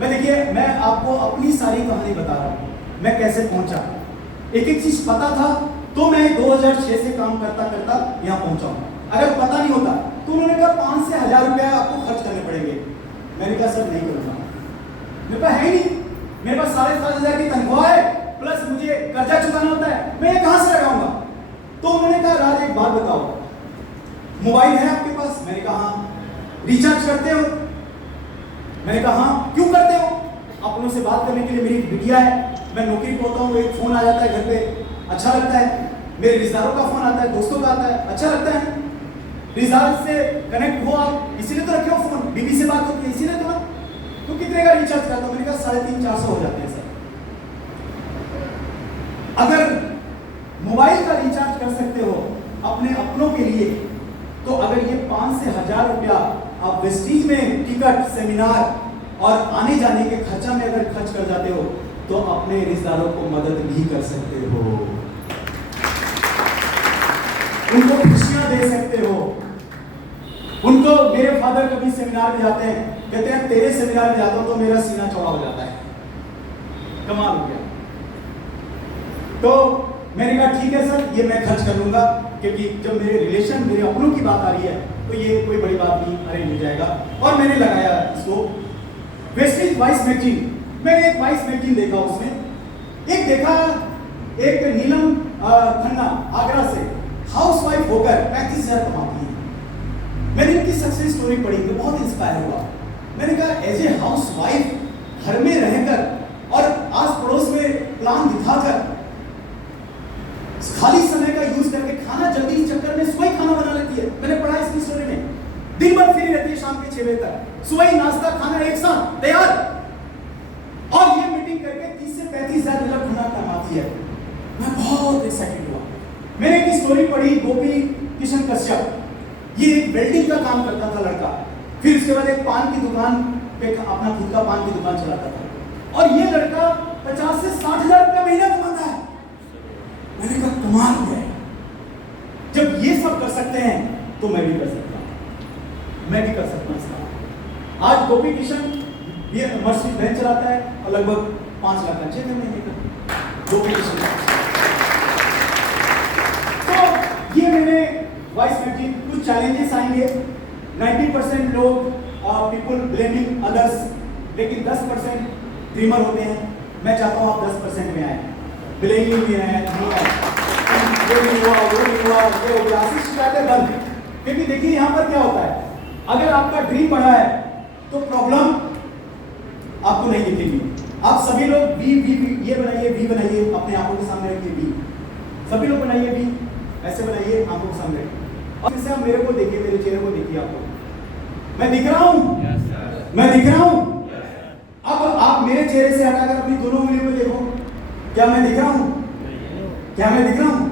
मैं देखिए, मैं आपको अपनी सारी कहानी बता रहा हूँ, मैं कैसे पहुंचा। एक एक चीज पता था तो मैं 2006 से काम करता करता यहाँ पहुंचा हूँ। अगर पता नहीं होता तो उन्होंने कहा 5 से 1000 रुपया आपको खर्च करने पड़ेंगे। मैंने कहा सर नहीं करूँगा, मेरे पास है ही नहीं, मेरे पास 7,500 की तनख्वाह है, प्लस मुझे कर्जा चुकाना होता है, मैं ये कहाँ से लगाऊंगा। तो उन्होंने कहा राज एक बात बताओ, मोबाइल है आपके पास? मैंने कहा हाँ। रिचार्ज करते हो? मैंने कहा हाँ। क्यों करते हो? अपनों से बात करने के लिए मेरी बिटिया है, मैं नौकरी पे होता हूँ, एक फोन आ जाता है घर पे, अच्छा लगता है। मेरे रिश्तेदारों का फोन आता है, दोस्तों का आता है, अच्छा लगता है। रिश्तेदार से कनेक्ट हो आप, इसीलिए तो रखे हो फोन, बीबी से बात होती है इसीलिए तो ना। तो कितने का रिचार्ज करता हूँ? मैंने कहा 350-400 हो जाते हैं सर। अगर मोबाइल का रिचार्ज कर सकते हो अपने अपनों के लिए, तो अगर ये 5 से 1000 रुपया आप वेस्टीज में टिकट, सेमिनार और आने जाने के खर्चा में अगर खर्च कर जाते हो तो अपने रिश्तेदारों को मदद भी कर सकते हो, उनको खुशियां दे सकते हो। उनको, मेरे फादर कभी सेमिनार में जाते हैं, कहते हैं तेरे सेमिनार में जाता हूं तो मेरा सीना चौड़ा हो जाता है। कमाल हो गया। तो मैंने कहा ठीक है सर, ये मैं खर्च कर लूंगा, क्योंकि जब मेरे रिलेशन, मेरे अपनों की बात आ रही है तो ये कोई बड़ी बात नहीं, अरेंज हो जाएगा। और मैंने लगाया इसको। वेस्टेज वाइस मैगजीन, मैंने एक वाइस मैगजीन देखा, उसमें एक देखा, एक नीलम खन्ना आगरा से हाउसवाइफ होकर 35,000 कमाती है। मैंने इनकी सक्सेस स्टोरी पढ़ी तो बहुत इंस्पायर हुआ। मैंने कहा एज ए हाउसवाइफ घर में रहकर और आस पड़ोस में प्लान दिखाकर खाली समय का यूज करके खाना जल्दी इस चक्कर में सुबह खाना बना लेती है। मैंने पढ़ा इसकी स्टोरी में, दिन भर फ्री रहती है, शाम के 6 बजे तक सुबह नाश्ता खाना एक साथ तैयार, और ये मीटिंग करके 30 से 35,000 खाना कमाती है। मैं बहुत एक्साइटेड हुआ। मैंने एक स्टोरी पढ़ी, गोपी किशन कश्यप, ये एक वेल्डिंग का काम करता था लड़का, फिर उसके बाद एक पान की दुकान पे अपना खुद का पान की दुकान चलाता था, और ये लड़का 50 से 60,000 रुपया महीना कमाता है। मैंने कहा कमाल है, जब ये सब कर सकते हैं तो मैं भी कर सकता हूं, मैं भी कर सकता हूं इसका। आज गोपी किशन ये मर्सिडीज बेंच चलाता है और लगभग 5 लाख का चेक है महीने का। गोपी किशन, तो ये मैंने वाइस मैगजीन, कुछ चैलेंजेस आएंगे। 90% लोग पीपल ब्लेमिंग अदर्स, लेकिन 10% ड्रीमर होते हैं। मैं चाहता हूं आप 10% में आए, ब्लेमिंग भी है, नहीं है, वो नहीं हुआ, वो नहीं हुआ, ये हो गया, ऐसी शिकायतें बंद। क्योंकि देखिए यहाँ पर क्या होता है, अगर आपका ड्रीम बड़ा है तो प्रॉब्लम आपको नहीं दिखेगी। आप सभी लोग वी वी वी ये बनाइए, वी बनाइए, अपने आंखों के सामने रखिए वी, सभी लोग बनाइए वी, ऐसे बनाइए, आंखों के सामने रखिए। और जैसे आप मेरे को देखिए, मेरे चेहरे को देखिए, आपको मैं दिख रहा हूँ, मैं दिख रहा हूँ। अब आप मेरे चेहरे से हटाकर अपनी दोनों उंगलियों में देखो, क्या मैं दिख रहा हूँ? क्या मैं दिख रहा हूँ?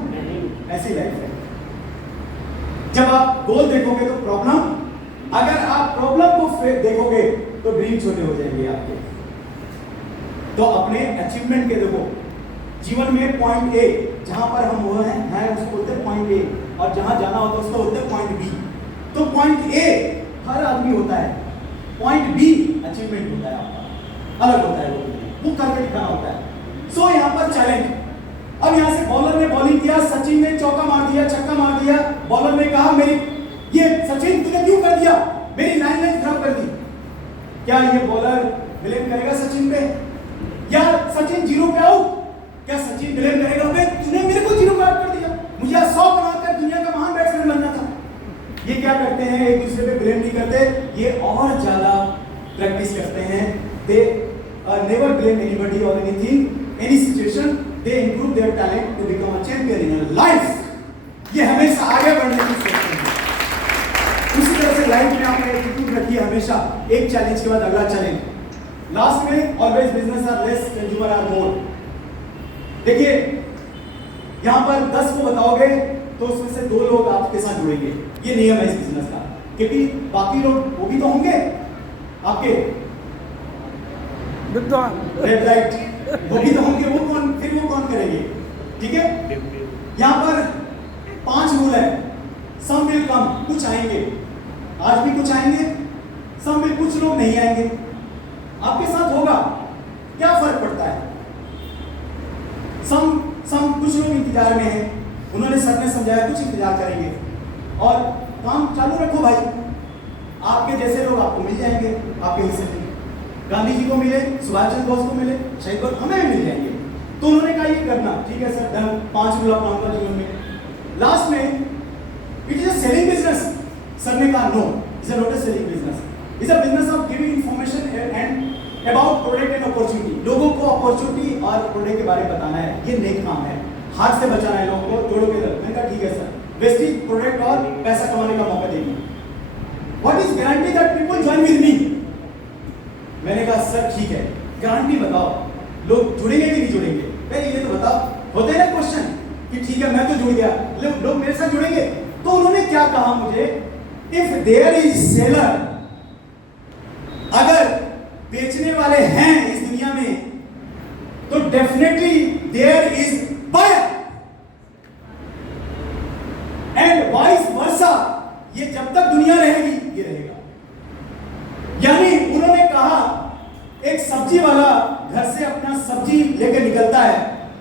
ऐसी लाइफ है। जब आप गोल देखोगे तो प्रॉब्लम, अगर आप प्रॉब्लम को देखोगे तो ड्रीम छोटे हो जाएंगे आपके। तो अपने अचीवमेंट के देखो, जीवन में पॉइंट ए, जहां पर हम वो हैं उसको बोलते हैं पॉइंट ए, और जहां जाना होता है उसको बोलते हैं पॉइंट बी। तो पॉइंट ए हर आदमी होता है, पॉइंट बी अचीवमेंट होता है आपका, अलग होता है, वो करके दिखाना होता है। सो यहाँ पर चैलेंज, अब यहाँ से बॉलर ने बॉलिंग किया, सचिन ने चौका मार दिया, छक्का मार दिया, बॉलर ने कहा मेरी ये सचिन तूने क्यों कर दिया, मेरी लाइन खराब कर दी। क्या ये बॉलर ब्लेम करेगा सचिन पे, या सचिन 0 पे आउट? क्या सचिन ब्लेम करेगा बे तूने मेरे को 0 पे आउट कर दिया, मुझे 100 बनाकर दुनिया का महान बैट्समैन बनना था। ये क्या करते हैं, एक दूसरे पे ब्लेम नहीं करते, ये और ज्यादा प्रैक्टिस करते हैं। दे नेवर ब्लेम एनीबॉडी और anything, any situation, they improve their talent to become a champion in life. ये हमेशा आगे बढ़ने की सोचते हैं। उसी तरह से लाइफ में आपने एटीट्यूड रखिए, हमेशा एक चैलेंज के बाद अगला चैलेंज। लास्ट में always business are less, consumer are more. देखिए यहाँ पर 10 को बताओगे तो उसमें से 2 लोग आपके साथ जुड़ेंगे, ये नियम है इस बिजनेस का, क्योंकि बाकी लोग वो भी तो होंगे आपके रेड लाइट, वो भी तो होंगे, वो कौन, फिर वो कौन करेंगे? ठीक है, यहाँ पर 5 रूल है। सम विल कम, कुछ आएंगे, आज भी कुछ आएंगे, सम विल, कुछ लोग नहीं आएंगे। आपके साथ हो इंतजार में हैं, उन्होंने सर ने समझाया कुछ इंतजार करेंगे और काम चालू रखो भाई, आपके जैसे लोग आपको मिल जाएंगे, आपके हिस्से में गांधी जी को मिले, सुभाष चंद्र बोस को मिले, शहीद भगत हमें भी मिल जाएंगे। तो उन्होंने कहा ये करना ठीक है सर, डन, 5 रूल अपनाऊंगा जीवन में। लास्ट में it is a selling business, sir ने कहा no, it's a not a selling business, it's a business of giving information and about product and opportunity. लोगों को अपॉर्चुनिटी और प्रोडक्ट के बारे में बताना है, ये नेक काम है, हाथ से बचाना है लोगों को, जोड़ों के दर। मैंने कहा ठीक है सर, वेस्टेज प्रोडक्ट और पैसा कमाने का मौका देंगे। What is guarantee that people join with me? मैंने कहा सर ठीक है, गारंटी बताओ, लोग जुड़ेंगे कि नहीं जुड़ेंगे? पहले ये तो बताओ। होते हैं ना क्वेश्चन कि ठीक है मैं तो जुड़ गया, लोग मेरे साथ जुड़ेंगे? तो उन्होंने क्या कहा मुझे, इफ देयर इज सेलर, अगर बेचने वाले हैं इस दुनिया में तो definitely there is buyer and vice versa. ये जब तक दुनिया रहेगी ये रहेगा। यानी उन्होंने कहा एक सब्जी वाला घर से अपना सब्जी लेकर निकलता है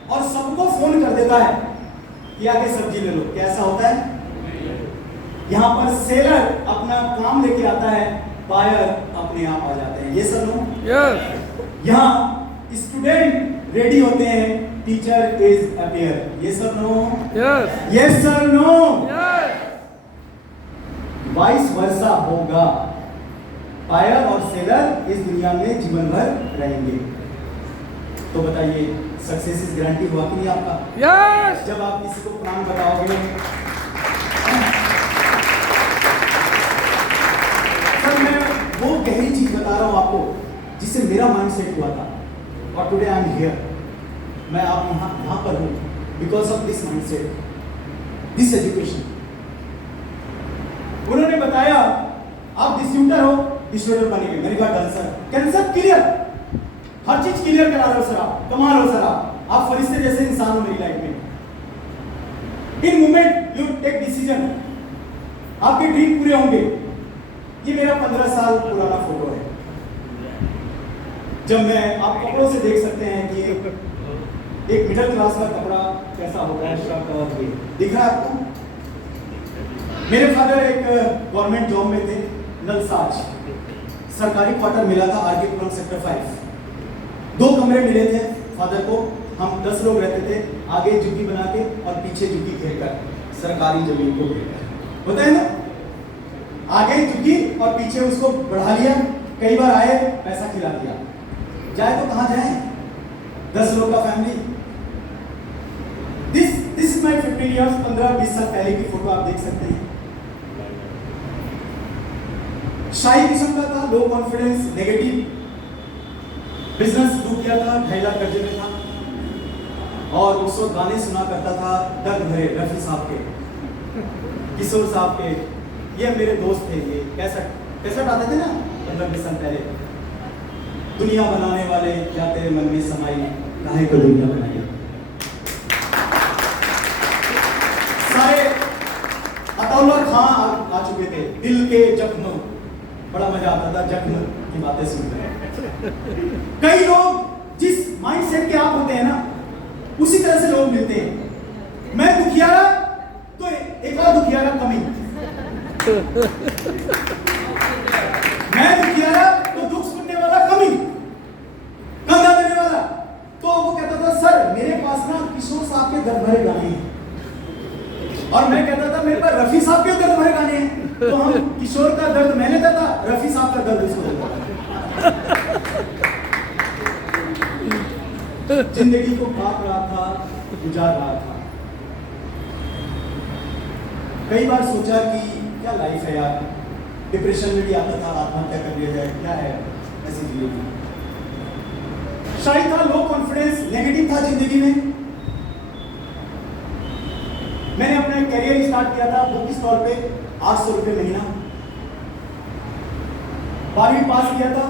और सबको फोन कर देता है कि आके सब्जी ले लो, कैसा होता है? यहां पर सेलर अपना काम लेके आता है, बायर अपने आप आ जाते हैं। ये सब लोग यहाँ स्टूडेंट रेडी होते हैं, टीचर इज अपीयर। ये सब no? Yes sir, no? Vice versa होगा, बायर और सेलर इस दुनिया में जीवन भर रहेंगे। तो बताइए सक्सेस इज गारंटी हुआ कि नहीं आपका? यस। जब आप किसी को प्लान बताओगे, सर मैं वो गहरी चीज बता रहा हूं आपको जिससे मेरा माइंड सेट हुआ था और टुडे आई एम हियर। मैं आप यहां पर हूं because of this mind set, this education. उन्होंने बताया आप डिस्ट्रीब्यूटर हो, डिस्ट्रीब्यूटर बनेंगे। मैंने कहा डन सर, कंसेप्ट क्लियर, हर चीज क्लियर करा रहे हो सर, आप कमाल हो सर, आप फरिश्ते जैसे इंसान हो मेरी लाइफ में। In moment you take decision, आपके ड्रीम पूरे होंगे। ये मेरा 15 साल पुराना फोटो है, जब मैं, आप कपड़ों से देख सकते हैं कि एक मिडिल क्लास का कपड़ा कैसा होता है, शर्ट और ये दिख रहा है आपको। मेरे फादर एक गवर्नमेंट जॉब में थे, नलसाज सरकारी क्वार्टर मिला था आरके सेक्टर 5। 2 कमरे मिले थे फादर को, हम 10 लोग रहते थे, आगे झुग्गी बना के और पीछे झुग्गी घेर कर, सरकारी जमीन को घेर कर, होता है ना, आगे झुग्गी और पीछे उसको बढ़ा लिया। कई बार आए पैसा खिला दिया, जाए तो कहां जाए, 10 लोग का family. This is my 15 years, 15-20 साल पहले की फोटो आप देख सकते हैं। शाही किस्म का था, लो कॉन्फिडेंस, नेगेटिव, बिजनेस शुरू किया था, 2.5 लाख कर्जे में था और उस वक्त गाने सुना करता था दर्द भरे, रफी साहब के, किशोर साहब के। ये मेरे दोस्त थे, ये कैसेट आते थे ना 15-20 साल पहले, दुनिया बनाने वाले क्या तेरे मन में समाई, काहे को दुनिया बनाई। सारे अतौला खां आ चुके थे, दिल के जख्म, बड़ा मजा आता था जख्म की बातें सुनकर। कई लोग जिस माइंडसेट के आप होते हैं ना, उसी तरह से लोग मिलते हैं। मैं दुखियारा तो एक और दुखियारा कमी, मैं दुखियारा तो दुख सुनने वाला कमी, कंधा देने वाला। तो वो कहता था सर मेरे पास ना किशोर साहब के दर्द भरे गाने हैं, और मैं कहता था मेरे पास रफी साहब के दर्द भरे गाने हैं। तो हम किशोर का दर्द मैं लेता था, रफी साहब का दर्द उसको देता था। जिंदगी को काट रहा था, गुजार रहा था। कई बार सोचा कि क्या लाइफ है यार, डिप्रेशन में भी आता था, आत्महत्या कर लिया जाए, क्या है ऐसी जिंदगी। शायद था लो कॉन्फिडेंस, नेगेटिव था जिंदगी में। मैंने अपना करियर स्टार्ट किया था बुक स्टॉल पे, 800 रुपये महीना। 12वीं पास किया था,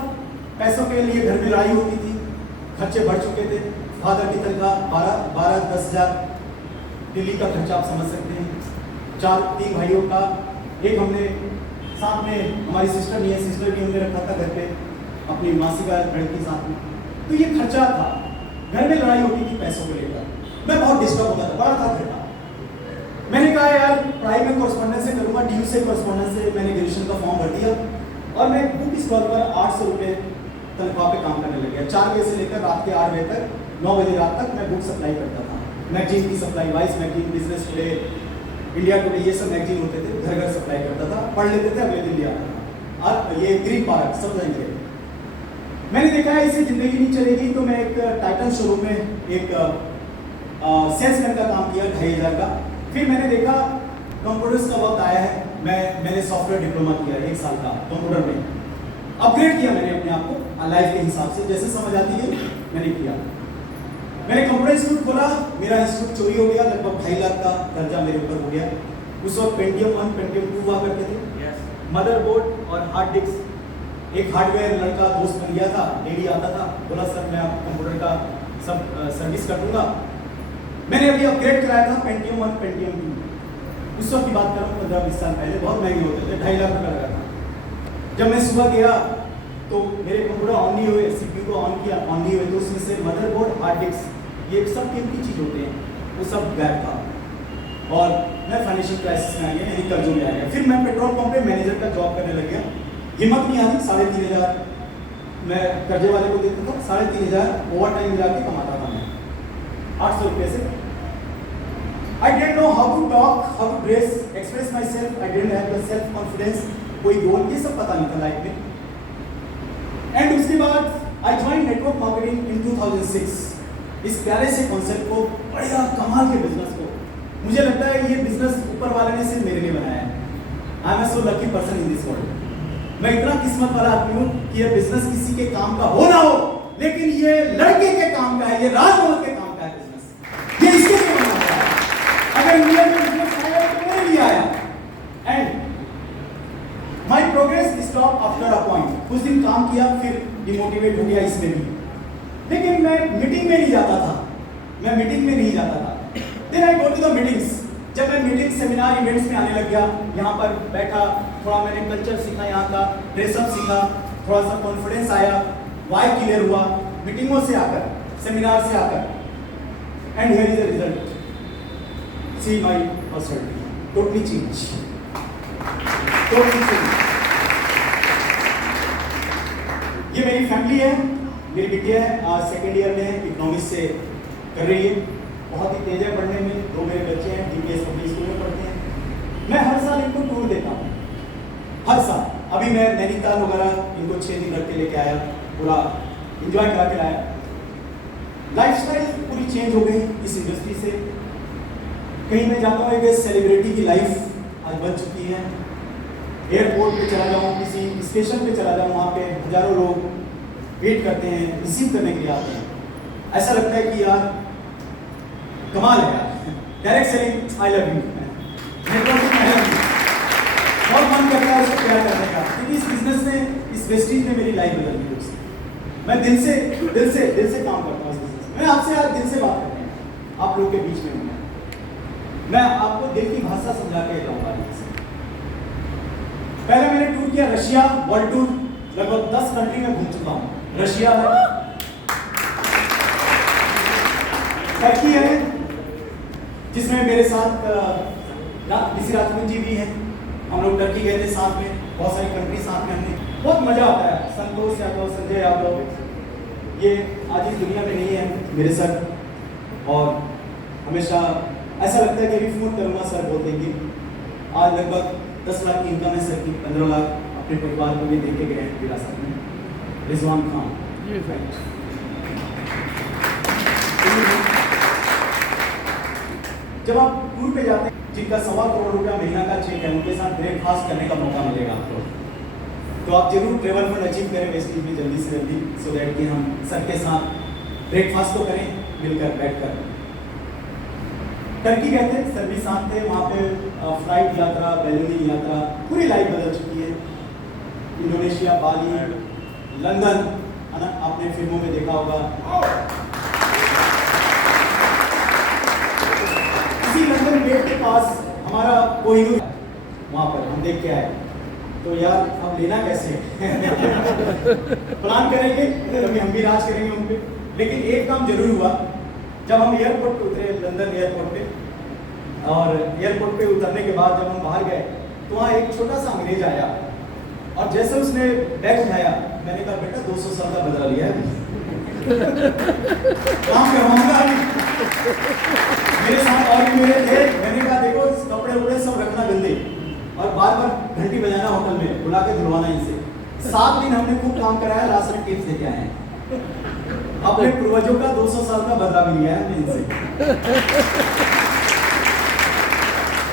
पैसों के लिए घर में लड़ाई होती थी, खर्चे बढ़ चुके थे। फादर की तनख्वाह 12-10 हज़ार, दिल्ली का खर्चा आप समझ सकते हैं। 3 भाइयों का, एक हमने साथ में, हमारी सिस्टर नहीं है, सिस्टर भी हमने रखा था घर पे, अपनी मासी का लड़की साथ में। तो ये खर्चा था, घर में लड़ाई होती थी पैसों को लेकर। मैं बहुत डिस्टर्ब होता था, बड़ा था घंटा। मैंने कहा यार पढ़ाई में कॉरेस्पॉन्डेंस से करूँगा, DU से कॉरेस्पॉन्डेंस से मैंने ग्रेजुएशन का फॉर्म भर दिया और मैं बुक स्टॉल पर 800 रुपये तनख्वाह पे काम करने लग गया। 4 बजे से लेकर रात के 8 बजे तक, 9 बजे रात तक मैं बुक सप्लाई करता था। मैगजीन की supply, vice magazine, business today, India today, ये सब मैगजीन होते थे, घर घर सप्लाई करता था, पढ़ लेते थे, अगले दिन ले आता था। और ये ग्रीन पार्क सब जाएंगे। मैंने देखा है इससे ज़िंदगी नहीं चलेगी, तो मैं एक टाइटन शोरूम में एक सेल्समैन का काम किया 2500 का। फिर मैंने देखा कंप्यूटर्स का वक्त आया है, मैंने सॉफ्टवेयर डिप्लोमा किया 1 साल का कंप्यूटर में, अपग्रेड किया मैंने अपने आप को लाइफ के हिसाब से, जैसे समझ आती है मैंने किया। मैंने कंप्यूटर इंस्टीट्यूट खोला, मेरा इंस्टीट्यूट चोरी हो गया, लगभग 2.5 लाख का कर्जा मेरे ऊपर हो गया। उस वक्त पेंटियम 1 पेंटियम 2 हुआ करते थे, मदरबोर्ड और हार्ड डिस्क। एक हार्डवेयर लड़का दोस्त बन गया था, डेली आता था, बोला सर मैं आप कंप्यूटर का सब सर्विस कर दूंगा। मैंने अभी अपग्रेड कराया था पेंटियम 1 पेंटियम 2, उस वक्त की बात कर रहा हूँ 15-20 साल पहले, बहुत महंगे होते थे, 2.5 लाख रुपया लगा था। जब मैं सुबह गया तो मेरे कंप्यूटर ऑन नहीं हुए, CPU को ऑन किया, ऑन नहीं हुए, तो उसमें से मदरबोर्ड, हार्ड डिस्क, ये सब कीमती चीज़ होते हैं, वो सब गायब था। और मैं फाइनेंशियल क्राइसिस में आ गया, यानी कर्जों में आ गया। फिर मैं पेट्रोल पंप पे मैनेजर का जॉब करने लग गया। हिम्मत नहीं आती, 3,500 मैं कर्जे वाले को देता था, 3,500 ओवर टाइम मिला के कमाता था मैं 800 रुपये से। I didn't know how to talk, how to dress, express myself. I didn't have the self confidence, कोई गोल, ये सब पता नहीं था लाइफ में। एंड उसके बाद I joined network marketing in 2006। इस प्यारे से कॉन्सेप्ट को, बढ़िया कमाल के बिजनेस को, मुझे लगता है ये बिजनेस ऊपर वाले ने सिर्फ मेरे लिए बनाया है। I am so lucky person in this world. मैं इतना किस्मत वाला आदमी हूँ कि ये बिजनेस किसी के काम का हो ना हो, लेकिन ये लड़के के काम का है, ये राजमहल के काम का है बिजनेस, ये इसके लिए बना है। अगर इंडिया में बिजनेस आया तो मेरे लिए आया। And my progress stop after a point. कुछ दिन काम किया, फिर डिमोटिवेट हो गया इसमें भी, लेकिन मैं मीटिंग में नहीं जाता था, मैं मीटिंग में नहीं जाता था। Then I go to the meetings. जब मैं मीटिंग, सेमिनार, इवेंट्स में आने लग गया, यहाँ पर बैठा, थोड़ा मैंने कल्चर सीखा, यहाँ का ड्रेसअप सीखा, थोड़ा सा कॉन्फिडेंस आया, वाई क्लियर हुआ मीटिंगों से आकर, सेमिनार से आकर। And here is the result, see my personality totally change, totally change. ये मेरी फैमिली है, मेरी बिटिया है, आज 2nd ईयर में इकोनॉमिक्स से कर रही है, बहुत ही तेज है पढ़ने में। 2 मेरे बच्चे हैं, DPS पब्लिक स्कूल में पढ़ते हैं। मैं हर साल इनको टूर देता हूँ, हर साल। अभी मैं नैनीताल वगैरह इनको 6 दिन रख के लेके आया, पूरा इंजॉय करा के लाया। लाइफस्टाइल पूरी चेंज हो गई इस इंडस्ट्री से। कहीं मैं जाता हूँ, एक सेलिब्रिटी की लाइफ आज बन चुकी है। एयरपोर्ट पे चला जाऊँ, किसी स्टेशन पे चला जाऊँ, वहाँ पे हजारों लोग वेट करते हैं, रिसीव करने के लिए आते हैं। ऐसा लगता है कि यार कमाल है यार। Direct selling, I love you, networking I love you. बहुत मन करता है उसको प्यार करने का, क्योंकि इस बिजनेस में, इस वेस्टीज ने मेरी लाइफ बदल दी उससे। मैं दिल से काम करता हूँ इस बिजनेस में। मैं आपसे आज दिल से बात करते हैं, आप लोग के बीच में हूँ मैं आपको दिल की भाषा समझा के जाऊँगा। पहले मैंने टूर किया रशिया, वर्ल्ड टूर, लगभग 10 कंट्री में घूम चुका हूँ। रशिया है, टर्की है, जिसमें मेरे साथ किसी राजपूत जी भी हैं। हम लोग टर्की गए थे साथ में, बहुत सारी कंट्री साथ में, हमने बहुत मजा आता है। संतोष यादव, संजय यादव, ये आज इस दुनिया में नहीं है मेरे सर, और हमेशा ऐसा लगता है कि अभी फोन करूँगा सर बोल देंगे। आज लगभग 10 लाख की इनकम है सर की, 15 लाख अपने परिवार को भी दे के गए हैं विरासत में। रिजवान खान, जब आप टूर पे जाते हैं, जिनका 1.25 करोड़ रुपया महीना का चेक है, उनके साथ ब्रेकफास्ट करने का मौका मिलेगा आपको, तो आप जरूर ट्रेवल फंड अचीव करें वेस्टीज में जल्दी से जल्दी, सो दैट कि हम सबके साथ ब्रेकफास्ट तो करें मिलकर बैठकर। टर्की गए थे, सर भी साथ थे, वहाँ पे फ्लाइट यात्रा, बैलूनी यात्रा, पूरी लाइफ बदल चुकी है। इंडोनेशिया, बाली, लंदन, है ना, आपने फिल्मों में देखा होगा। इसी लंदन गेट के पास हमारा कोहिनूर, वहाँ पर हम देख के आए, तो यार अब लेना कैसे प्लान करेंगे, कभी हम भी राज करेंगे उन पे। लेकिन एक काम जरूर हुआ, जब हम एयरपोर्ट पे उतरे, लंदन एयरपोर्ट पे, और एयरपोर्ट पे उतरने के बाद जब हम बाहर गए तो वहाँ एक छोटा सा अंग्रेज आया और जैसे उसने बैग उठाया, मैंने कहा बेटा 200 साल का बदला लिया है काम करवाऊंगा अभी। मेरे साथ और भी मेरे थे, मैंने कहा देखो कपड़े उपड़े सब रखना गंदे और बार बार घंटी बजाना होटल में, बुला के धुलवाना इनसे। 7 दिन हमने खूब काम कराया, लास्ट में टिप्स देके आए हैं। अपने पूर्वजों का 200 साल का बदला भी लिया है हमने इनसे।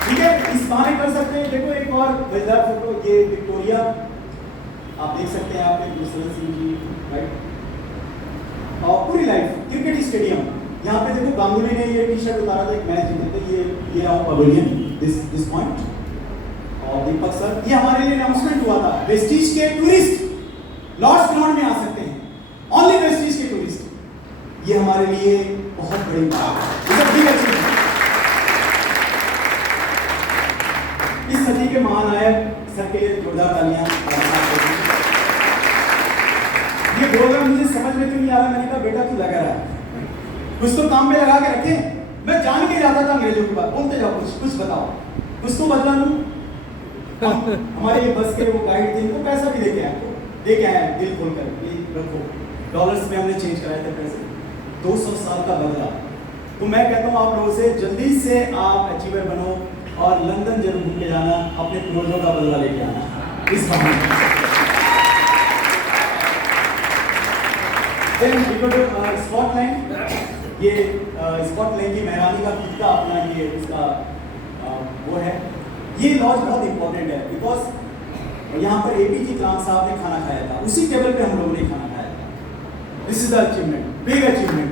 ठीक है, इस बहाने कर सकते हैं। देखो एक और मजेदार फोटो, ये विक्टोरिया आप देख सकते हैं, आप गुरसेल सिंह जी, राइट। और पूरी लाइफ क्रिकेट स्टेडियम, यहाँ पे देखो गांगुली ने ये टी शर्ट उतारा था एक मैच जीते थे, ये रहा पवेलियन दिस पॉइंट। और दीपक सर, ये हमारे लिए अनाउंसमेंट हुआ था, वेस्टिज के टूरिस्ट लॉर्ड्स ग्राउंड में आ सकते हैं, ओनली वेस्टिज के टूरिस्ट। ये हमारे लिए बहुत बड़ी बात है। इस सदी के महानायक सर के लिए जोरदार तालियां। ये प्रोग्राम मुझे समझ में क्यों नहीं आ रहा, मैंने कहा बेटा तू लगा रहा है, कुछ तो काम में लगा के रखे। मैं जान के जाता था अंग्रेजों के पास, बोलते जाओ कुछ बताओ, कुछ तो बदला लूं। हमारे ये बस के वो गाइड थे, इनको पैसा भी देके आए, दिल खोल कर, ये रखो। डॉलर्स में हमने चेंज कराए थे पैसे, 200 साल का बदला। तो मैं कहता हूँ आप लोगों से, जल्दी से आप अचीवर बनो और लंदन जरूर घूम के जाना, अपने पूर्वजों का बदला लेके आना इस बहाने। स्कॉटलैंड, ये स्कॉटलैंड की मेहरानी का खुद का अपना ये उसका वो है। ये लॉज बहुत इंपॉर्टेंट है बिकॉज यहाँ पर एपीजे अब्दुल साहब ने खाना खाया था, उसी टेबल पे हम लोगों ने खाना खाया था। This is the achievement, big achievement.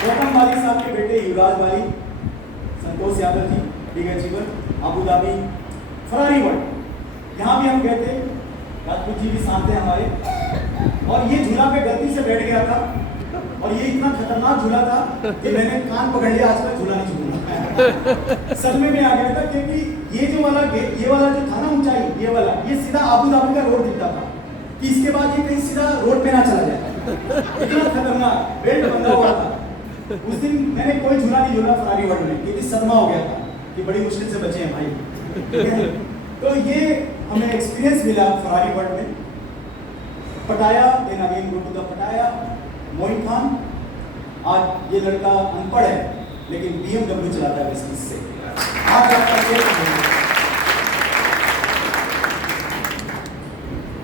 Gautam Wali साहब के बेटे Yuvraj Wali, Santosh Yadav ji, big achiever, Abu Dhabi, Ferrari World, यहाँ भी हम गए थे। राजपूत जी भी साथ थे हमारे, और ये झूला पे गलती से बैठ गया था और ये इतना खतरनाक झूला था कि मैंने कान पकड़ लिया, आज तक झूला नहीं झूलूंगा। सदमे में आ गया था क्योंकि ये वाला जो था ना ऊंचाई, ये सीधा अबू धाबी का रोड दिखता था कि इसके बाद ये कहीं सीधा रोड पे ना चला जाए, इतना खतरनाक बेल्ट बंधा हुआ था। उस दिन मैंने कोई झूला नहीं झूला फरारी वर्ल्ड में, क्योंकि सदमा हो गया था कि बड़ी मुश्किल से बचे हैं भाई। तो ये हमें एक्सपीरियंस मिला फरारी वर्ल्ड में। Pattaya, then again go to the Pattaya. Moin Khan, आज ये लड़का अनपढ़ है लेकिन BMW चलाता है वेस्टिज से। आज आपका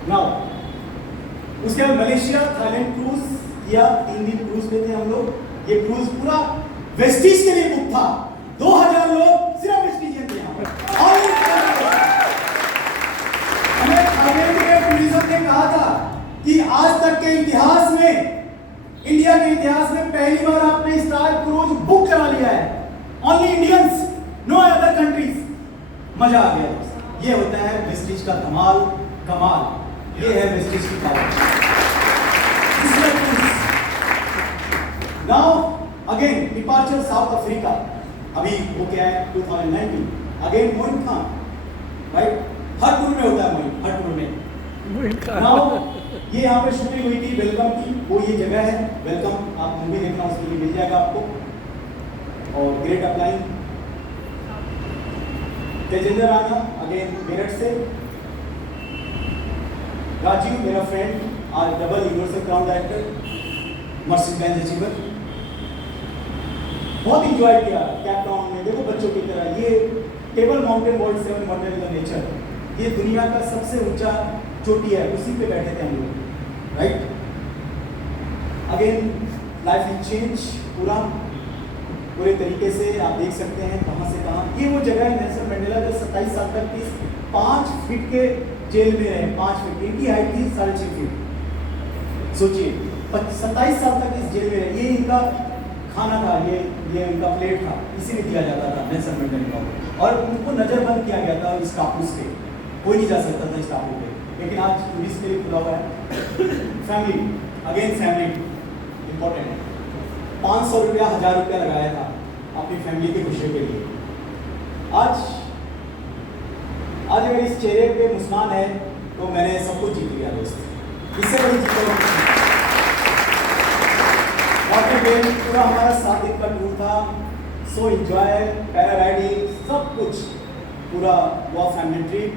नाउ उसके बाद मलेशिया, थाईलैंड क्रूज किया, 3 दिन क्रूज पे थे हम लोग। ये क्रूज पूरा वेस्टिज के लिए बुक था, 2000 लोग सिर्फ वेस्टिजियन थे यहाँ पर। हमें थाईलैंड के टूरिज्म ने कहा था कि आज तक के इतिहास में, इंडिया के इतिहास में पहली बार आपने स्टार क्रूज बुक करा लिया है, only Indians, no other countries. मजा आ गया। ये होता है वेस्टिज का कमाल, ये है वेस्टिज की power. Now again departure south Africa, अभी वो क्या है 2019, अगेन मोइन खान, राइट। हर टूर में होता है मोइन, हर टूर में। नाउ ये यहाँ पे शूटिंग हुई थी वेलकम की, वो ये जगह है वेलकम, आप मूवी देखना उसके लिए मिल जाएगा आपको। और great upline, Tejendra Rana again Meerut से, राजीव मेरा फ्रेंड, आज double universal crown director, Mercedes Benz achiever. बहुत इंजॉय किया कैप टाउन में। देखो बच्चों की तरह, ये table mountain world 7 wonder in the nature, ये दुनिया का सबसे ऊंचा चोटी है, उसी पे बैठे थे हम लोग, right. Again life is change पूरे तरीके से, आप देख सकते हैं कहां से कहां। ये वो जगह है नेल्सन मंडेला जो 27 साल तक 5 फीट के जेल में रहे, 5 फीट, इनकी हाइट थी 6.5 फीट। सोचिए 27 साल तक इस जेल में रहे। ये इनका खाना था, ये इनका प्लेट था, इसी में दिया जाता था नेल्सन मंडेला को, और उनको नजरबंद किया गया था इस टापू से, कोई नहीं जा सकता था इस टापू पे। लेकिन आज टूरिस्ट के लिए खुला हुआ है। फैमिली, अगेन फैमिली इंपॉर्टेंट है। 500 रुपया, 1000 रुपया लगाया था अपनी फैमिली की खुशी के लिए। आज अगर इस चेहरे पे मुस्कान है तो मैंने सब कुछ जीत लिया दोस्त। इससे बड़ी जीत अगेन पूरा हमारा 7 दिन का टूर था, सो एंजॉय, पैरा राइडिंग, सब कुछ पूरा हुआ फैमिली ट्रिप।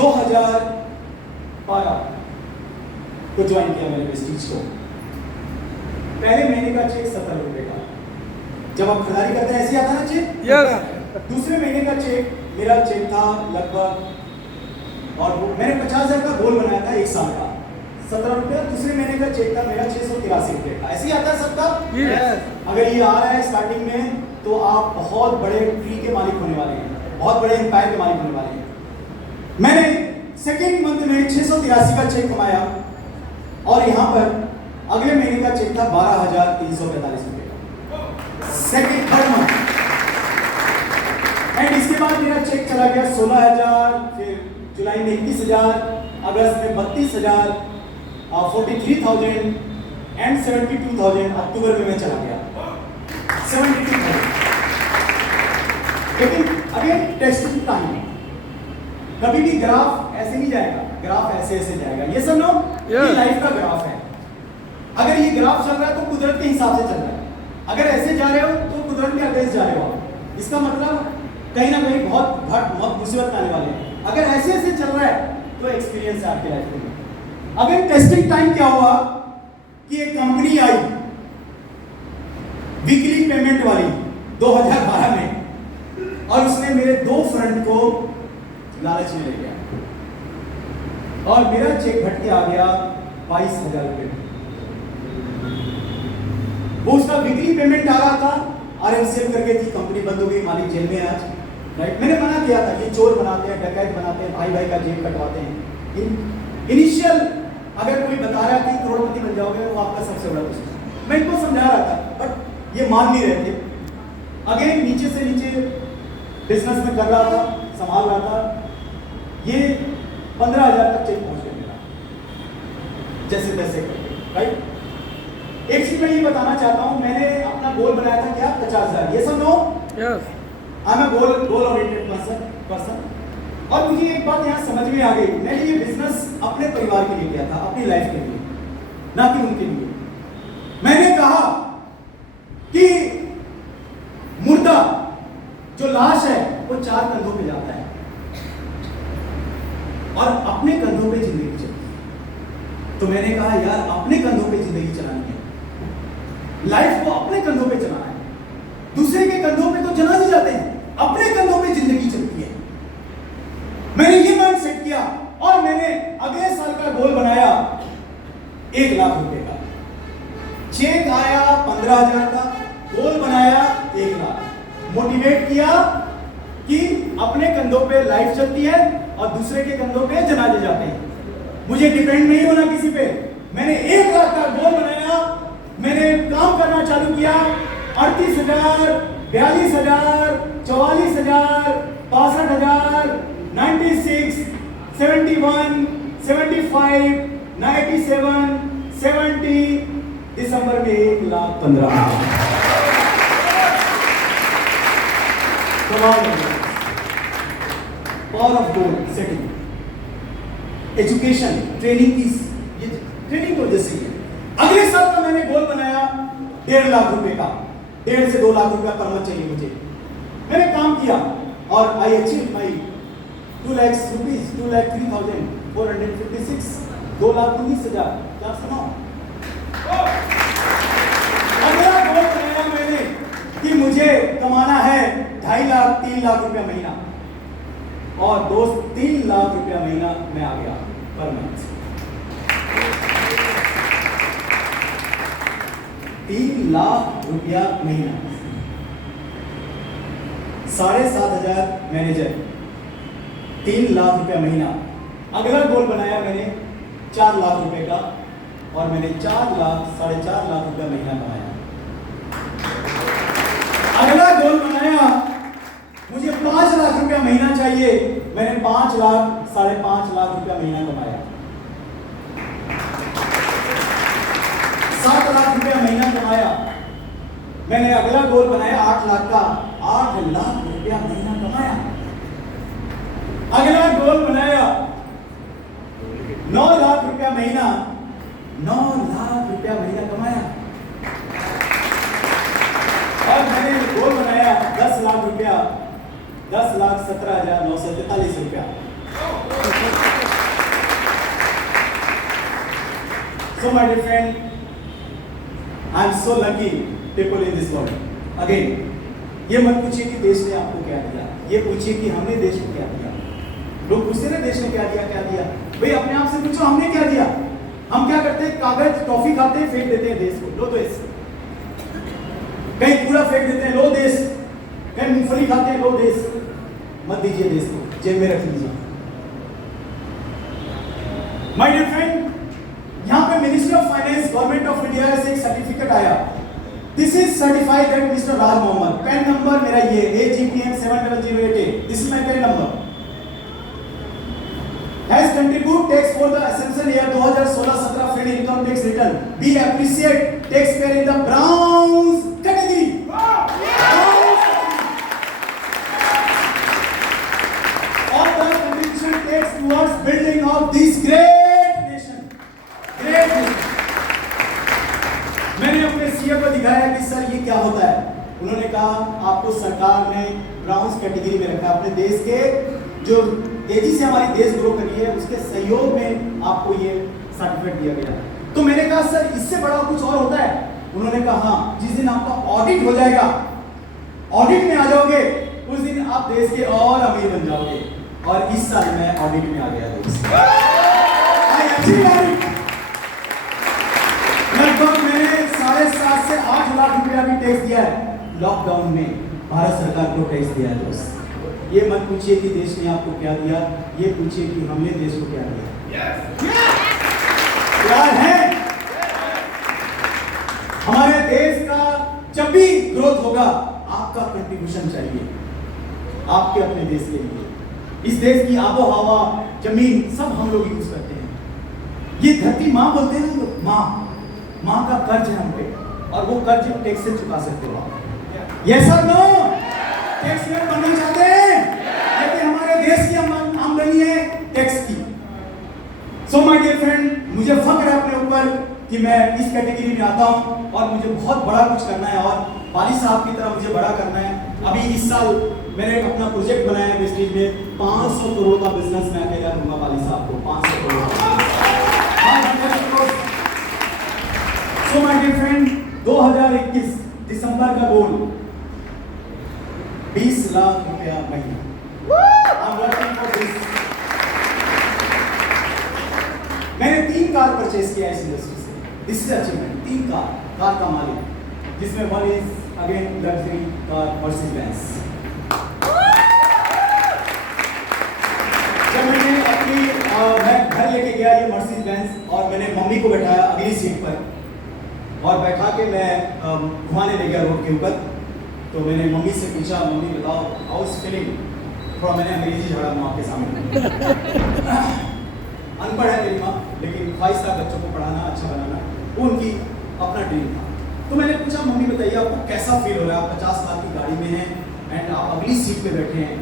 2012 को ज्वाइन किया मैंने प्रेस्टीज को। पहले महीने का चेक 17 रुपए का, जब आप खरीदारी करते हैं ऐसे आता ना चेक। यस। दूसरे महीने का चेक मेरा चेक था लगभग, और मैंने 50,000 का गोल बनाया था 1 साल का, 17 रुपये। दूसरे महीने का चेक था मेरा 683 रुपये का। ऐसे ही आता है सबका। यस। अगर ये आ रहा है स्टार्टिंग में तो आप बहुत बड़े ट्री के मालिक होने वाले हैं, बहुत बड़े एम्पायर के मालिक होने वाले हैं। मैंने सेकेंड मंथ में 683 का चेक कमाया, और यहाँ पर अगले महीने का चेक था 12,345 रुपये का, सेकेंड थर्ड मंथ। एंड इसके बाद मेरा चेक चला गया 16,000, फिर जुलाई में 21,000, अगस्त में 32,000, 43,000 एंड 72,000। अक्टूबर में मैं चला गया 72,000। लेकिन अगेन टेस्टिंग टाइम, कभी भी ग्राफ ऐसे नहीं जाएगा, ग्राफ ऐसे ऐसे जाएगा। ये सब नो ये लाइफ का ग्राफ है। अगर ये ग्राफ चल रहा है तो कुदरत के हिसाब से चल रहा है, अगर ऐसे जा रहे हो तो कुदरत के अगेंस्ट जा रहे हो आप। इसका मतलब कहीं ना कहीं बहुत बहुत मुसीबत आने वाले हैं। अगर ऐसे ऐसे चल रहा है तो एक्सपीरियंस है आपके लाइफ में। अगर टेस्टिंग टाइम क्या हुआ कि एक कंपनी आई वीकली पेमेंट वाली 2012 में, और उसने मेरे 2 फ्रेंड को लालच में ले गया, और मेरा चेक घट के आ गया 22,000 रुपये। वो उसका वीकली पेमेंट आ रहा था, RNCL करके थी, कंपनी बंद हो गई, मालिक जेल में आज, राइट। मैंने मना किया था, ये चोर बनाते हैं, डकैत बनाते हैं, भाई भाई का जेब कटवाते हैं। इनिशियल अगर कोई बता रहा है कि करोड़पति बन जाओगे, वो आपका सबसे बड़ा दुश्मन। मैं इनको समझा रहा था, बट ये मान नहीं रहे थे। अगेन नीचे से नीचे बिजनेस में कर रहा था, संभाल रहा था। ये 15,000 तक चेक पहुंच गया मेरा, जैसे तैसे करके, राइट। एक चीज मैं ये बताना चाहता हूं, मैंने अपना गोल बनाया था क्या, 50,000। ये सब no yes. I am goal oriented person. और मुझे एक बात यहाँ समझ में आ गई, मैंने ये बिजनेस अपने परिवार के लिए किया था, अपनी लाइफ के लिए, ना कि उनके लिए। मैंने कहा कि मुर्दा जो लाश है वो 4 कंधों पे जाता है, और अपने कंधों पे जिंदगी चलती है। तो मैंने कहा यार अपने कंधों पे जिंदगी चलानी है, लाइफ को अपने कंधों पे चलाना है। दूसरे के कंधों पे तो जनाजे जाते हैं, अपने कंधों पे जिंदगी चलती है। मैंने ये माइंड सेट किया, और मैंने अगले साल का गोल बनाया 1 लाख रुपए का। चेक आया 15,000 का, गोल बनाया 1 लाख। मोटिवेट किया कि अपने कंधों पे लाइफ चलती है और दूसरे के कंधों पे जनाजे जाते हैं, मुझे डिपेंड नहीं होना किसी पे। मैंने 1 लाख का गोल बनाया, मैंने काम करना चालू किया। 38,000, 42,000, 44,000, 65,000, 96, 71, 75, 97, 70, दिसंबर में 1,15,000। Power of goal setting, education, training की, ये ट्रेनिंग तो जैसे ही है। अगले साल का मैंने गोल बनाया 1.5 लाख रुपए का, 1.5 से 2 लाख रुपया पर मंथ चाहिए मुझे। मैंने काम किया और I achieve my 2 lakh rupees, 2,03,456, 2,19,409। अगला गोल बनाया मैंने कि मुझे कमाना है 2.5 लाख 3 लाख रुपया महीना, और दोस्त 3 लाख रुपया महीना में आ गया पर मंथ। 3 लाख रुपया महीना, 7,500 मैनेजर, 3 लाख रुपया महीना। अगला गोल बनाया मैंने 4 लाख रुपए का, और मैंने 4 लाख 4.5 लाख रुपया महीना कमाया। अगला गोल बनाया मुझे 5 लाख रुपया महीना चाहिए, मैंने 5 लाख 5.5 लाख रुपया महीना कमाया। 7 लाख रुपया महीना कमाया। मैंने अगला गोल बनाया 8 लाख का, 8 लाख रुपया महीना कमाया। अगला गोल बनाया 9 लाख रुपया महीना, 9 लाख रुपया महीना कमाया। 10,17,943 रुपया। So my dear friend, I am so lucky people in this world. Again, ये मत पूछिए कि देश ने आपको क्या दिया, ये पूछिए कि हमने देश को क्या दिया। लोग पूछते ना देश ने क्या दिया क्या दिया, भाई अपने आप से पूछो हमने क्या दिया। हम क्या करते हैं, कागज टॉफी खाते हैं, फेंक देते हैं देश को, लो देश। कहीं कूड़ा फेंक देते हैं, लो देश। कहीं मूंगफली खाते हैं, लो देश। मत दीजिए देश को, जेब में रख लीजिए। माय डियर फ्रेंड, यहाँ पे ministry of finance government of India से एक सर्टिफिकेट आया। This is certified that mister Raj Mohammad, PAN number मेरा ये AGPM 70088, this is my PAN number, has contribute tax for the assumption year 2016-17 field income tax return, be appreciate taxpayer in the bronze category. All the contribution takes towards building of this great nation. Great nation. मैंने अपने CA को दिखाया कि sir ये क्या होता है। उन्होंने कहा आपको सरकार ने ब्राउन्स कैटेगरी में रखा है। अपने देश के जो तेजी से हमारी देश ग्रो करी है उसके सहयोग में आपको ये सर्टिफिकेट दिया गया। तो मैंने कहा सर इससे बड़ा कुछ और होता है। उन्होंने कहा हाँ, जिस दिन आपका ऑडिट हो जाएगा, ऑडिट में आ जाओगे, उस दिन आप देश के और अमीर बन जाओगे। और इस साल मैं ऑडिट में आ गया लगभग मैंने 7.5 से 8 लाख रुपया भी टैक्स दिया है। लॉकडाउन में भारत सरकार को टैक्स दिया है दोस्त। ये मत पूछिए कि देश ने आपको क्या दिया, ये पूछिए कि हमने देश को क्या दिया। प्यार है हमारे देश का। जब भी ग्रोथ होगा आपका कंट्रीब्यूशन चाहिए, आपके अपने देश के लिए। इस देश की आबो हवा, जमीन सब हम लोग यूज करते हैं। ये धरती माँ बोलते हैं ना लोग, माँ का कर्ज है हम पे, और वो कर्ज टैक्स से चुका सकते हो आप। यस और नो? टैक्स पेयर बनना चाहते हैं, लेकिन हमारे देश की आमदनी है टैक्स की। सो माय डियर फ्रेंड, मुझे फख्र है अपने ऊपर कि मैं इस कैटेगरी में आता हूं और मुझे बहुत बड़ा कुछ करना है और वाली साहब की तरह मुझे बड़ा करना है। अभी इस साल मैंने अपना प्रोजेक्ट बनाया है वेस्टेज में, 500 करोड़ का बिजनेस मैं अकेला दूंगा वाली साहब को, 500 crore. So my dear friend, 2021 दिसंबर का गोल 20 लाख रुपया महीना। I'm working for this. मैंने 3 कार परचेज किया इस इंडस्ट्री से। This is achievement. 3 कार का मालिक, जिसमें one is again luxury car Mercedes Benz. जब मैंने मैं घर लेके गया ये मर्सिडीज बेंज और मैंने मम्मी को बैठाया अगली सीट पर और बैठा के मैं घुमाने ले गया रोड के ऊपर। तो मैंने मम्मी से पूछा, मम्मी बताओ हाउ इज फीलिंग। थोड़ा मैंने अंग्रेजी झाड़ा माँ के सामने। अनपढ़ है मेरी माँ, लेकिन ख्वाहिश था बच्चों को पढ़ाना, अच्छा बनाना, वो उनकी अपना ड्रीम था। तो मैंने पूछा मम्मी बताइए आपको कैसा फील हो रहा है, आप 50 लाख की गाड़ी में हैं एंड आप अगली सीट पे बैठे हैं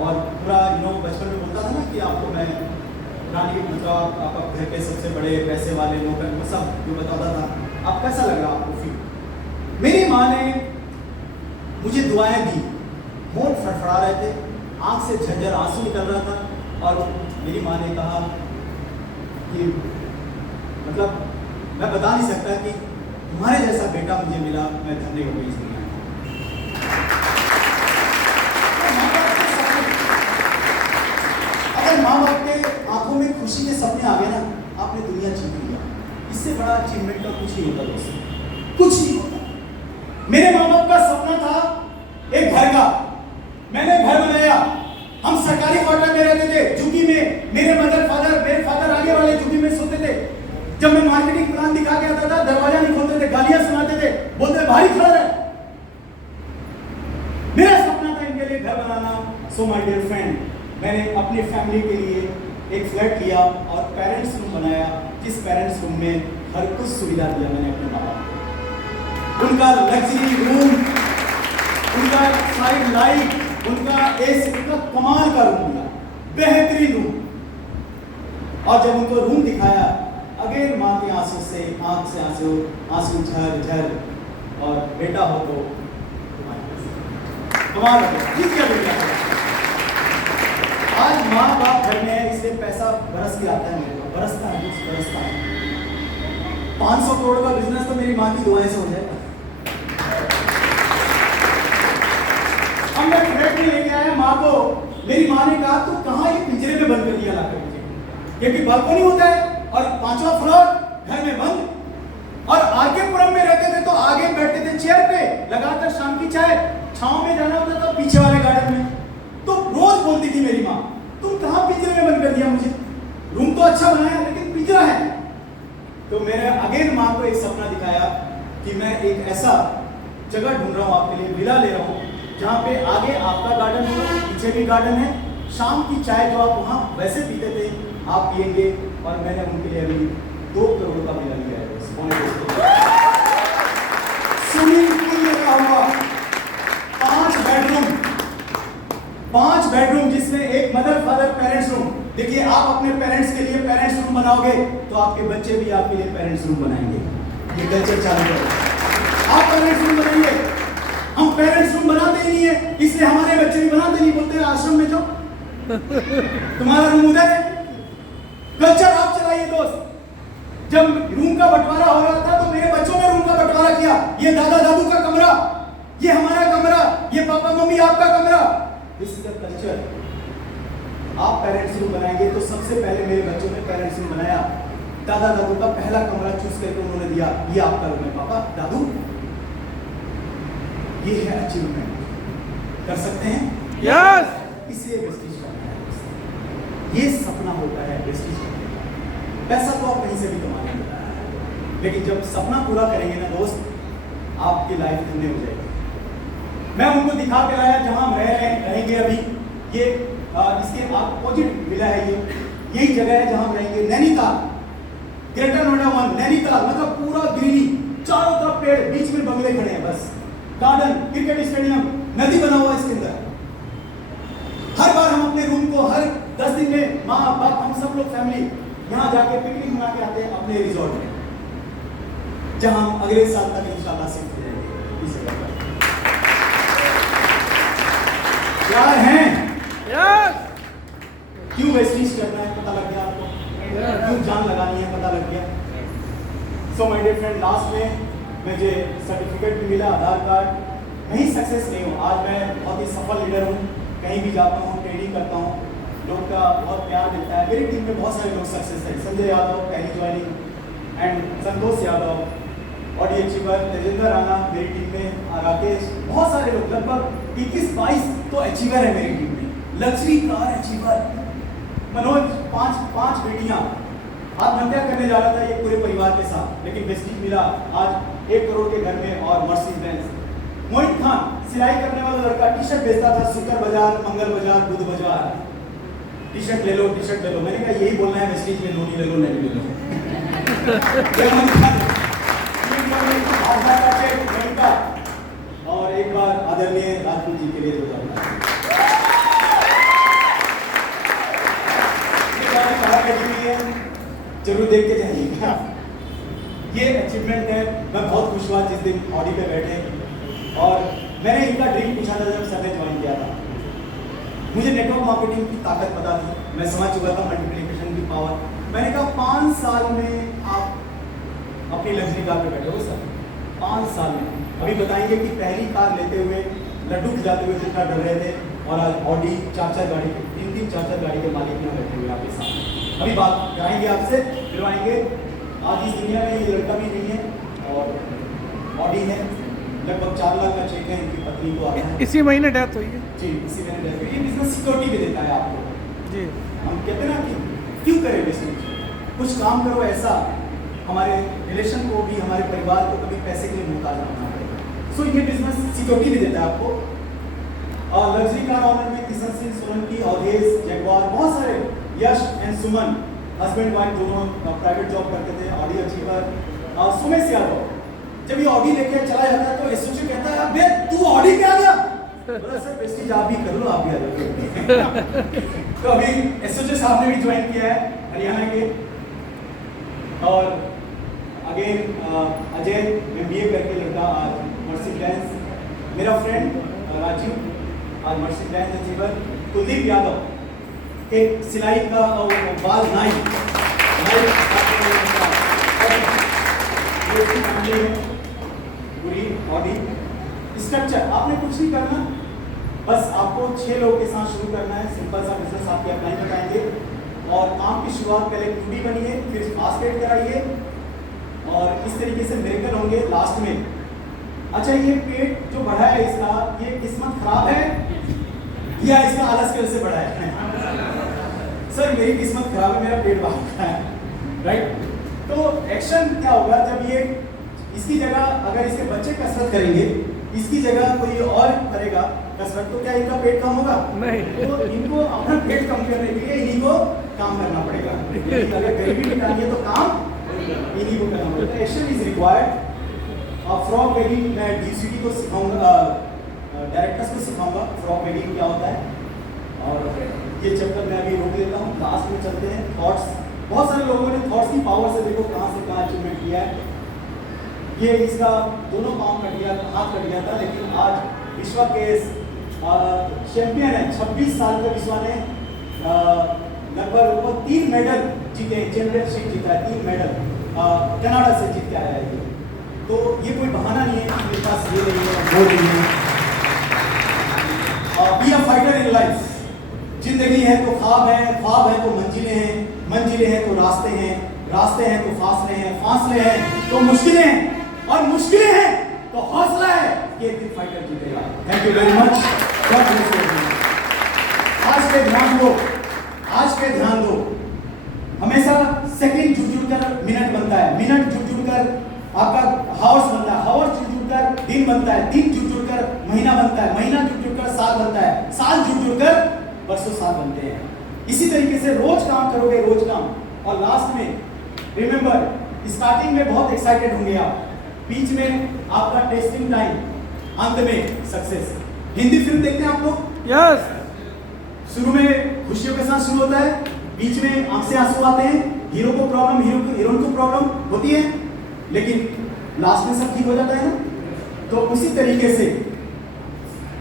और पूरा बचपन में बोलता था ना कि आपको मैं रानी के पुत्र, आपका घर के सबसे बड़े पैसे वाले नौकर, सब जो बताता था, आप कैसा लग रहा आपको फील। मेरी माँ ने मुझे दुआएं दी, होंठ फड़फड़ा रहे थे, आंख से झरझर आंसू निकल रहा था और मेरी माँ ने कहा कि मतलब मैं बता नहीं सकता कि तुम्हारे जैसा बेटा मुझे मिला, मैं धन्य हो गई इस दुनिया में। अगर माँ बाप के आंखों में खुशी के सपने आ गए ना, आपने दुनिया जीत लिया। इससे बड़ा अचीवमेंट का कुछ नहीं होता दोस्तों, कुछ नहीं होता। मेरे माँ बाप का सपना था एक घर का, मैंने घर बनाया। हम सरकारी क्वार्टर में रहते थे, झुग्गी में। मेरे फादर आगे वाले झुग्गी में सोते थे। जब मैं मार्केटिंग प्लान दिखा के आता था, दरवाजा नहीं खोलते थे, गालियां सुनाते थे, बोलते भारी खड़ा है। मेरा सपना था इनके लिए घर बनाना। सो माय डियर फ्रेंड, मैंने अपनी फैमिली के लिए एक फ्लैट लिया और पेरेंट्स रूम बनाया, जिस पेरेंट्स रूम में हर कुछ सुविधा दिया मैंने अपने माँ बाप को। उनका लग्जरी रूम, उनका साइड लाइट, उनका एसी, उनका कमाल का रूम दिया, बेहतरीन रूम। और जब उनको रूम दिखाया, अगेन माँ के आंसू से, आंख से आंसू झर झर, और बेटा हो तो कमाल हो गया, जीत गया बेटा। आज माँ बाप घर में है, इसलिए पैसा बरस के आता है मेरे को, बरसता है, कुछ बरसता है। 500 करोड़ का बिजनेस तो मेरी माँ की दुआएं से हो जाएगा। हम मैं फ्लैट में लेके आया माँ को, मेरी माँ ने कहा तू कहाँ ये पिंजरे में बंद कर दिया लाकर मुझे, क्योंकि बालकनी होता है और 5वां फ्लोर घर में बंद। और आरकेपुरम में रहते थे तो आगे बैठते थे चेयर पे लगाकर, शाम की चाय, छांव में जाना होता था पीछे वाले गार्डन में। तो रोज बोलती थी मेरी माँ, तुम कहाँ पिंजरे में बंद कर दिया मुझे, रूम तो अच्छा बनाया लेकिन पिंजरा है। तो मैंने अगेन माँ को एक सपना दिखाया कि मैं एक ऐसा जगह ढूंढ रहा हूँ आपके लिए, विला ले रहा हूँ जहाँ पे आगे आपका गार्डन होगा, पीछे भी गार्डन है, शाम की चाय जो आप वहाँ वैसे पीते थे आप पियेंगे। और मैंने उनके लिए अभी 2 करोड़ का विला लिया है। स्विमिंग पूल लगा हुआ, 5 बेडरूम जिसमें एक मदर फादर पेरेंट्स रूम। देखिए आप अपने पेरेंट्स के लिए पेरेंट्स रूम बनाओगे तो आपके बच्चे भी आपके लिए पेरेंट्स रूम बनाएंगे। ये कल्चर चालू करो, आप पेरेंट्स रूम बनाइए। हम पेरेंट्स रूम बनाते ही नहीं है, इसलिए हमारे बच्चे भी बनाते नहीं, बोलते हैं आश्रम में जाओ, तुम्हारा रूम उधर है। कल्चर आप चलाइए दोस्त। जब रूम का बंटवारा हो रहा था तो मेरे बच्चों ने रूम का बंटवारा किया, ये दादा दादू का कमरा, ये हमारा कमरा, ये पापा मम्मी आपका कमरा। This is the culture. आप पेरेंट्स रूम बनाएंगे तो सबसे पहले मेरे बच्चों ने पेरेंट्स रूम बनाया, दादा दादू का पहला कमरा चूज करके उन्होंने दिया, ये आपका रूम है पापा दादू। ये है अचीवमेंट, कर सकते हैं यस। इसे वेस्टिज करना है। ये सपना होता है वेस्टिज करने का। पैसा तो आप कहीं से भी कमा लेंगे, लेकिन जब सपना पूरा करेंगे ना दोस्त, आपकी लाइफ धन्य हो जाएगी। मैं उनको दिखा के लाया जहां हम रहेंगे अभी। ये इसके अपोजिट विला है, यही जगह है जहां हम रहेंगे। नैनीताल, ग्रेटर नोएडा 1 नैनीताल, मतलब पूरा ग्रीनी, चारों तरफ पेड़, बीच में बंगले खड़े हैं, बस गार्डन, क्रिकेट स्टेडियम, नदी बना हुआ है इसके अंदर। हर बार हम अपने रूम को हर 10 दिन में माँ बाप हम सब लोग फैमिली यहाँ जाके पिकनिक मना के आते हैं अपने रिजॉर्ट में, जहां हम अगले साल तक इंशाल्लाह शिफ्ट हो जाएंगे इस जगह पर। क्या है यस। क्यों वेस्टिज करना है पता लग गया आपको, क्यों जान लगानी है पता लग गया। So my dear friend, last में मुझे सर्टिफिकेट भी मिला, आधार कार्ड। कहीं सक्सेस नहीं हूँ, आज मैं बहुत ही सफल लीडर हूँ, कहीं भी जाता हूँ, ट्रेनिंग करता हूँ, लोग का बहुत प्यार मिलता है। मेरी टीम में बहुत सारे लोग सक्सेस है, संजय यादव पहली joining and Santosh Yadav, Audi achiever, Tejendra Rana मेरी टीम में, राकेश, बहुत सारे लोग, लगभग 21-22 तो अचीवर है मेरी टीम में। लग्जरी कार अचीवर, मनोज, 5 बेटियां। आत्महत्या करने जा रहा था ये पूरे परिवार के साथ, लेकिन वेस्टिज मिला, आज 1 करोड़ के घर में और मर्सिडीज बेंज। मोहित खान, सिलाई करने वाला लड़का, टी शर्ट बेचता था, शुक्र बाजार, मंगल बाजार, बुध बाजार, टी शर्ट ले लो, टी शर्ट ले लो। मैंने कहा यही बोलना है वेस्टिज में, नोनी ले लो, नहीं ले लो। और एक बार आदरणीय राजपूत जी के लिए जो जरूर देख के जाइएगा। ये अचीवमेंट है। मैं बहुत खुश हुआ जिस दिन ऑडी पे बैठे और मैंने इनका ड्रीम पूछा था जब सर ने ज्वाइन किया था। मुझे नेटवर्क मार्केटिंग की ताकत पता थी, मैं समझ चुका था मल्टीप्लिकेशन की पावर। मैंने कहा 5 साल में आप अपनी लग्जरी कार पे बैठे हो सर, 5 साल में। अभी बताएंगे कि पहली कार लेते हुए लड्डू खिलाते हुए कितना डर रहे थे और आज ऑडी 4 गाड़ी के 3-4 गाड़ी के मालिक यहाँ बैठे हुए आपके सामने। अभी बात कराएंगे आपसे, फिरवाएंगे। आज इस दुनिया में ये लड़का भी नहीं है और ऑडी है, लगभग 4 लाख का चेक है इनकी पत्नी को आता है। इसी महीने डेथ हुई है जी, इसी महीने डेथ हुई है। ये बिजनेस सिक्योरिटी भी देता है आपको जी। हम कहते हैं ना कि क्यों करें बिजनेस, कुछ काम करो ऐसा हमारे रिलेशन को भी, हमारे परिवार को कभी पैसे के लिए मुहताज ना होना पड़े। सो ये बिजनेस सिक्योरिटी भी देता है आपको। और लग्जरी कार ऑनर में किशन सिंह, सोलंकी, अवधेश, जगवार, बहुत सारे, यश एंड सुमन, हस्बैंड वाइफ दोनों प्राइवेट जॉब करते थे। ऑडी अचीवर, सुमेश यादव, जब ये ऑडी लेके चला जाता है तो एसओजी कहता है बे तू ऑडी पे आ गया, बोला सर प्रेस्टीज आप भी कर लो, आप भी आ जाओ। तो अभी एसओजी साहब ने भी ज्वाइन किया है हरियाणा के। और अगेन अजय MBA करके लड़का आज मर्सिडीज, मेरा फ्रेंड राजीव आज मर्सिडीज अचीवर। कुलदीप यादव एक सिलाई का बाल नाई फैमिली है पूरी बॉडी स्ट्रक्चर। आपने कुछ नहीं करना, बस आपको 6 लोग के साथ शुरू करना है। सिंपल सा बिजनेस आपके अपना ही बताएंगे और काम की शुरुआत पहले 2D बनिए, फिर बास्केट कराइए और इस तरीके से मिरेकल होंगे लास्ट में। अच्छा, ये पेट जो बढ़ा है इसका, ये किस्मत खराब है या इसका आलस की वजह से बढ़ा है? सर मेरी किस्मत खराब है, मेरा पेट बढ़ा है, राइट? तो एक्शन क्या होगा जब ये इसकी जगह अगर इसके बच्चे कसरत करेंगे, इसकी जगह कोई और करेगा कसरत, तो क्या इनका पेट कम होगा? नहीं। तो इनको अपना पेट कम करने के लिए इन्हीं को काम करना पड़ेगा। अगर गरीबी मिटानी है तो काम इन्हीं को करना पड़ेगा। Action is required. Frog weighing मैं डीसीडी को सिखाऊंगा, डायरेक्टर्स को सिखाऊंगा फ्रॉग वेगिंग क्या होता है। और ये चैप्टर मैं अभी रोक लेता हूँ, लास्ट में चलते हैं थॉट्स। बहुत सारे लोगों ने थॉट्स की पावर से देखो कहाँ से कहाँ अचीवमेंट किया है। ये इसका दोनों पाँव कट गया, हाथ कट गया था, लेकिन आज विश्व के चैंपियन है। 26 साल का विश्व ने लगभग 3 मेडल जीते, चैंपियनशिप जीता है, 3 मेडल कनाडा से जीत के आया है। तो ये कोई बहाना नहीं है कि मेरे पास ये नहीं है वो नहीं है। Be a fighter in life. जिंदगी है तो ख्वाब है तो मंजिलें हैं, मंजिलें हैं तो रास्ते हैं, रास्ते हैं तो फासले हैं, फासले हैं तो मुश्किलें हैं, और मुश्किलें हैं तो हौसला है कि एक दिन फाइटर जीतेगा। Thank you very much. आज पे ध्यान दो, आज पे ध्यान दो। हमेशा सेकंड जुड़ कर मिनट बनता है, मिनट जुड़ कर आपका हावर्स बनता है, हावर्स जुड़ कर दिन बनता है, दिन जुड़ कर महीना बनता है, महीना जुड़ कर साल बनता है, साल जुड़ कर वर्षों साल बनते हैं। इसी तरीके से रोज काम करोगे, रोज काम, और लास्ट में रिमेंबर, स्टार्टिंग में बहुत एक्साइटेड होंगे आप, बीच में आपका टेस्टिंग टाइम, अंत में सक्सेस। हिंदी फिल्म देखते हैं आप लोग? यस। शुरू में खुशियों के साथ शुरू होता है, बीच में आंख से आंसू आते हैं, हीरो को प्रॉब्लम, हीरोइन को प्रॉब्लम होती है, लेकिन लास्ट में सब ठीक हो जाता है ना। तो उसी तरीके से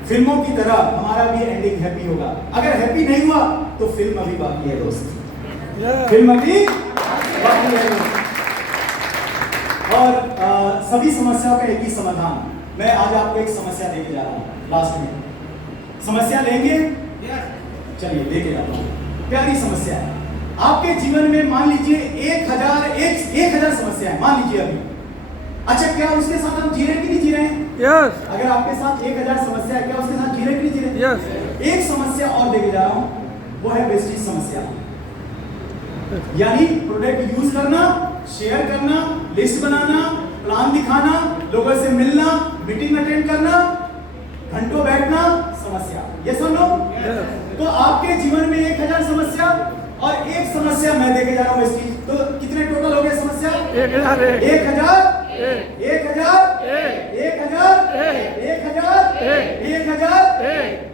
फिल्मों की तरह हमारा भी एंडिंग हैप्पी होगा। अगर हैप्पी नहीं हुआ तो फिल्म अभी बाकी है दोस्त, फिल्म अभी बाकी है। और सभी समस्याओं का एक ही समाधान। मैं आज आपको एक समस्या देके जा रहा हूँ। लास्ट में समस्या लेंगे, चलिए लेके जाता हूँ। प्यारी समस्या है आपके जीवन में। मान लीजिए 1000 समस्या है, मान लीजिए अभी। अच्छा, क्या उसके साथ हम जी रहे हैं कि नहीं जी रहे हैं? यस। अगर आपके साथ 1000 समस्या है, क्या उसके साथ जी रहे हैं कि नहीं जी रहे? यस। एक समस्या और देके जा रहा हूँ, वो है वेस्टेज समस्या। यानी प्रोडक्ट यूज करना, शेयर करना, लिस्ट बनाना, प्लान दिखाना, लोगों से मिलना, मीटिंग अटेंड करना, घंटों बैठना, समस्या। ये सुन लो। तो आपके जीवन में 1000 समस्या और एक समस्या मैं देके जा रहा हूँ वेस्टेज। तो कितने टोटल हो गए समस्या? 1000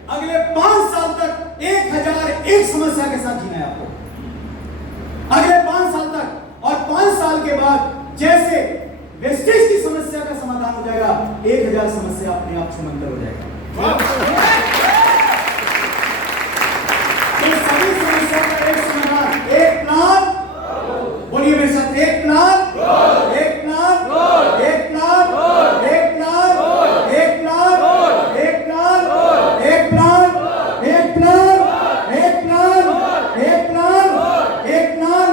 अगले 5 साल तक 1001 समस्या के साथ जीना है आपको, अगले 5 साल तक। और 5 साल के बाद जैसे वेस्टेज की समस्या का समाधान हो जाएगा, 1000 समस्या अपने आप छूमंतर हो जाएगा। तो सभी समस्या का एक समाधान, एक प्लान। बोलिए मेरे साथ, एक प्लान, एक प्लान, एक प्लान, एक प्लान, एक प्लान, एक प्लान, एक प्लान, एक प्लान, एक प्लान, एक प्लान, एक प्लान।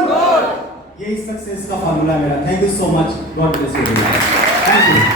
यही सक्सेस का फार्मूला है मेरा। Thank you so much. God bless you. Thank you.